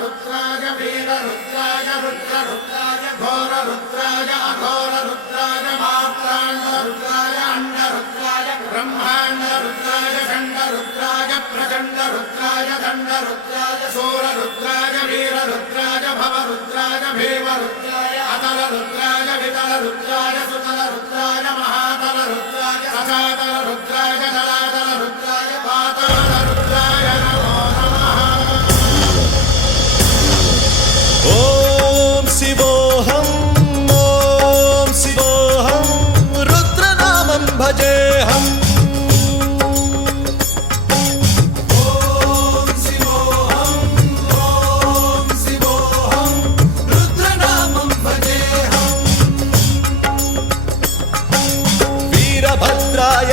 रुद्राय वीररुद्राय रुद्ररुद्राय घोररुद्राय अघोररुद्राय मात्राण्डरुद्राय अण्डरुद्राय ब्रह्माण्डरुद्राय खण्डरुद्राय प्रचण्डरुद्राय दण्डरुद्राय शूररुद्राय वीररुद्राय भवरुद्राय भीमरुद्राय अतलरुद्राय वितलरुद्राय सुतलरुद्राय महातलरुद्राय सचातलरुद्राय जलातलरुद्राय पातालरुद्राय नमो नमः। ओम शिवोऽहं रुद्रनामं भजेऽहम्। ओम शिवोऽहं रुद्रनामं भजेऽहम्। वीरभद्राय